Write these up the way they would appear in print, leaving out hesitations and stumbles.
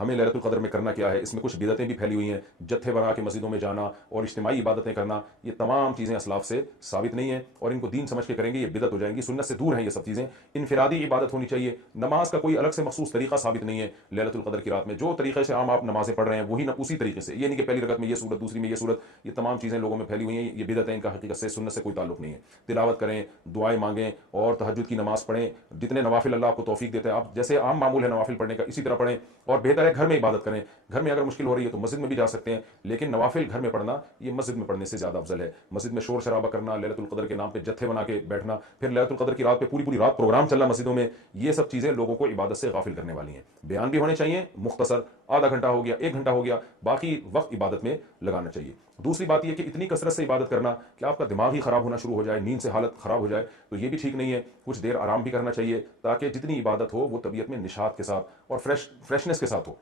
ہمیں لیلۃ القدر میں کرنا کیا ہے. اس میں کچھ بدعتیں بھی پھیلی ہوئی ہیں, جتھے بنا کے مسجدوں میں جانا اور اجتماعی عبادتیں کرنا, یہ تمام چیزیں اسلاف سے ثابت نہیں ہیں, اور ان کو دین سمجھ کے کریں گے یہ بدعت ہو جائیں گی. سنت سے دور ہیں یہ سب چیزیں. انفرادی عبادت ہونی چاہیے. نماز کا کوئی الگ سے مخصوص طریقہ ثابت نہیں ہے لیلۃ القدر کی رات میں. جو طریقے سے عام آپ نمازیں پڑھ رہے ہیں وہی اسی طریقے سے, یہ نہیں کہ پہلی رکعت میں یہ صورت, دوسری میں یہ صورت, یہ تمام چیزیں لوگوں میں پھیلی ہوئی ہیں. یہ بدعت ہے, ان کا حقیقت سے سنت سے کوئی تعلق نہیں ہے. تلاوت کریں, دعائیں مانگیں اور تہجد کی نماز پڑھیں. جتنے نوافل اللہ آپ کو توفیق دیتے ہیں, آپ جیسے عام معمول ہے نوافل پڑھنے کا اسی طرح پڑھیں, اور بہتر ہے گھر میں عبادت کریں. گھر میں اگر مشکل ہو رہی ہے تو مسجد میں بھی جا سکتے ہیں, لیکن نوافل گھر میں پڑھنا یہ مسجد میں پڑھنے سے زیادہ افضل ہے. مسجد میں شور شرابہ کرنا, لیلۃ القدر کے نام پہ جتھے بنا کے بیٹھنا, پھر لیلۃ القدر کی رات پہ پوری رات پروگرام چلنا مسجدوں میں, یہ سب چیزیں لوگوں کو عبادت سے غافل کرنے والی ہیں. بیان بھی ہونے چاہیے مختصر, آدھا گھنٹہ ہو گیا, 1 گھنٹہ ہو گیا, باقی وقت عبادت میں لگانا چاہیے. دوسری بات یہ کہ اتنی کثرت سے عبادت کرنا کہ آپ کا دماغ ہی خراب ہونا شروع ہو جائے, نیند سے حالت خراب ہو جائے, تو یہ بھی ٹھیک نہیں ہے. کچھ دیر آرام بھی کرنا چاہیے تاکہ جتنی عبادت ہو وہ طبیعت میں نشاط کے ساتھ اور فریشنس کے ساتھ ہو,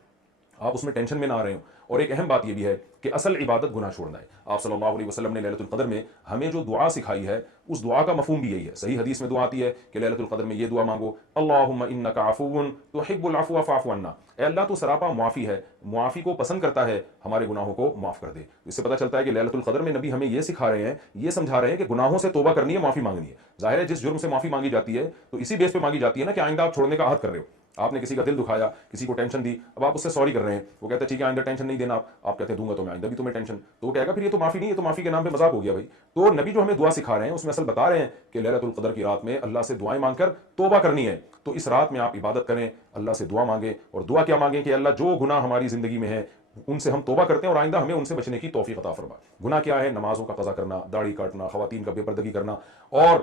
آپ اس میں ٹینشن میں نہ آ رہے ہوں. اور ایک اہم بات یہ بھی ہے کہ اصل عبادت گناہ چھوڑنا ہے. آپ صلی اللہ علیہ وسلم نے لیلۃ القدر میں ہمیں جو دعا سکھائی ہے اس دعا کا مفہوم بھی یہی ہے. صحیح حدیث میں دعا آتی ہے کہ لیلۃ القدر میں یہ دعا مانگو, اللہم انک عفو تحب العفو فاعف عنا, اے اللہ تو سراپا معافی ہے, معافی کو پسند کرتا ہے, ہمارے گناہوں کو معاف کر دے. اس سے پتہ چلتا ہے کہ لیلۃ القدر میں نبی ہمیں یہ سکھا رہے ہیں, یہ سمجھا رہے ہیں کہ گناہوں سے توبہ کرنی ہے, معافی مانگنی ہے. ظاہر ہے جس جرم سے معافی مانگی جاتی ہے تو اسی بیس پہ مانگی جاتی ہے نا کہ آئندہ آپ چھوڑنے کا عہد کر رہے ہو. آپ نے کسی کا دل دکھایا, کسی کو ٹینشن دی, اب آپ اس سے سوری کر رہے ہیں, وہ کہتا ہے ٹھیک ہے آئندہ ٹینشن نہیں دینا. آپ کہتے ہیں دوں گا تو میں آئندہ بھی تمہیں ٹینشن, تو وہ کہے گا پھر یہ تو معافی نہیں ہے, تو معافی کے نام پہ مذاق ہو گیا بھائی. تو نبی جو ہمیں دعا سکھا رہے ہیں اس میں اصل بتا رہے ہیں کہ لیلۃ القدر کی رات میں اللہ سے دعائیں مانگ کر توبہ کرنی ہے. تو اس رات میں آپ عبادت کریں, اللہ سے دعا مانگیں, اور دعا کیا مانگیں کہ اللہ جو گناہ ہماری زندگی میں ہے ان سے ہم توبہ کرتے ہیں اور آئندہ ہمیں ان سے بچنے کی توفیق عطا فرما. گناہ کیا ہے؟ نمازوں کا قضا کرنا, داڑھی کاٹنا, خواتین کا بے پردگی کرنا, اور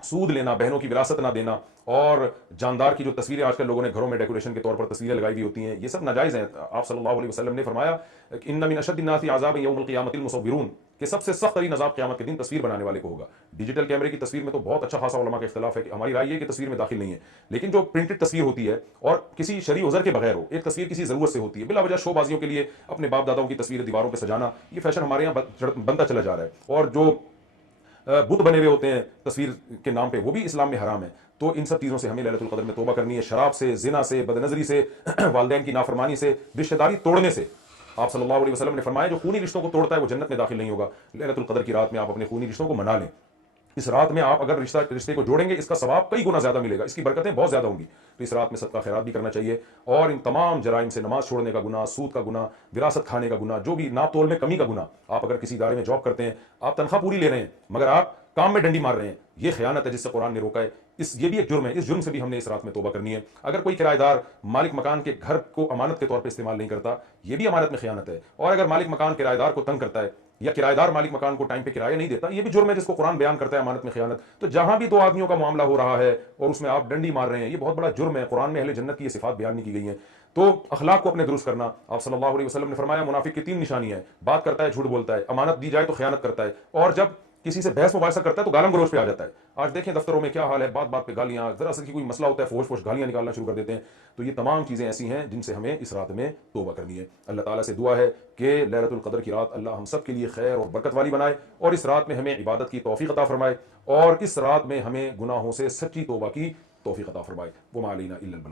سود لینا, بہنوں کی وراثت نہ دینا, اور جاندار کی جو تصویریں آج کل لوگوں نے گھروں میں ڈیکوریشن کے طور پر تصویریں لگائی ہوئی ہوتی ہیں, یہ سب ناجائز ہیں. آپ صلی اللہ علیہ وسلم نے فرمایا ان من اشد الناس عذابا یوم القیامۃ المصورون, کہ سب سے سخت ترین عذاب قیامت کے دن تصویر بنانے والے کو ہوگا. ڈیجیٹل کیمرے کی تصویر میں تو بہت اچھا خاصا علماء کا اختلاف ہے کہ ہماری رائے یہ کہ تصویر میں داخل نہیں ہے, لیکن جو پرنٹڈ تصویر ہوتی ہے اور کسی شرعی عذر کے بغیر ہو, ایک تصویر کسی ضرورت سے ہوتی ہے, بلا وجہ شو بازیوں کے لیے اپنے باپ داداؤں کی تصویریں دیواروں پہ سجانا, یہ فیشن ہمارے یہاں بنتا چلا جا رہا ہے. اور جو بت بنے ہوئے ہوتے ہیں تصویر کے نام پہ, وہ بھی اسلام میں حرام ہے. تو ان سب چیزوں سے ہمیں لیلۃ القدر میں توبہ کرنی ہے. شراب سے, زنا سے, بد نظری سے, والدین کی نافرمانی سے, رشتہ داری توڑنے سے. آپ صلی اللہ علیہ وسلم نے فرمایا جو خونی رشتوں کو توڑتا ہے وہ جنت میں داخل نہیں ہوگا. لیلۃ القدر کی رات میں آپ اپنے خونی رشتوں کو منا لیں. اس رات میں آپ اگر رشتے کو جوڑیں گے اس کا ثواب کئی گنا زیادہ ملے گا, اس کی برکتیں بہت زیادہ ہوں گی. تو اس رات میں صدقہ خیرات بھی کرنا چاہیے. اور ان تمام جرائم سے, نماز چھوڑنے کا گناہ, سود کا گناہ, وراثت کھانے کا گناہ, جو بھی ناپ تول میں کمی کا گناہ, آپ اگر کسی ادارے میں جاب کرتے ہیں, آپ تنخواہ پوری لے رہے ہیں مگر آپ کام میں ڈنڈی مار رہے ہیں, یہ خیانت ہے جس سے قرآن نے روکا ہے. یہ بھی ایک جرم ہے, اس جرم سے بھی ہم نے اس رات میں توبہ کرنی ہے. اگر کوئی کرایہ دار مالک مکان کے گھر کو امانت کے طور پہ استعمال نہیں کرتا, یہ بھی امانت میں خیانت ہے. اور اگر مالک مکان کرایہ دار کو تنگ کرتا ہے یا کرایہ دار مالک مکان کو ٹائم پہ کرایہ نہیں دیتا, یہ بھی جرم ہے جس کو قرآن بیان کرتا ہے امانت میں خیانت. تو جہاں بھی دو آدمیوں کا معاملہ ہو رہا ہے اور اس میں آپ ڈنڈی مار رہے ہیں, یہ بہت بڑا جرم ہے. قرآن میں اہل جنت کی یہ صفات بیان نہیں کی گئی ہیں. تو اخلاق کو اپنے درست کرنا. آپ صلی اللہ علیہ وسلم نے فرمایا منافق کی 3 نشانی ہیں, بات کرتا ہے جھوٹ بولتا ہے, امانت دی جائے تو خیانت کرتا ہے, اور جب کسی سے بحث مباحثہ کرتا ہے تو گالم گلوچ پہ آ جاتا ہے. آج دیکھیں دفتروں میں کیا حال ہے, بات بات پہ گالیاں, ذرا سا کوئی مسئلہ ہوتا ہے فوش فوش گالیاں نکالنا شروع کر دیتے ہیں. تو یہ تمام چیزیں ایسی ہیں جن سے ہمیں اس رات میں توبہ کرنی ہے. اللہ تعالیٰ سے دعا ہے کہ لیلۃ القدر کی رات اللہ ہم سب کے لیے خیر اور برکت والی بنائے, اور اس رات میں ہمیں عبادت کی توفیق عطا فرمائے, اور اس رات میں ہمیں گناہوں سے سچی توبہ کی توفیق عطا فرمائے. وما علینا الا البلاغ.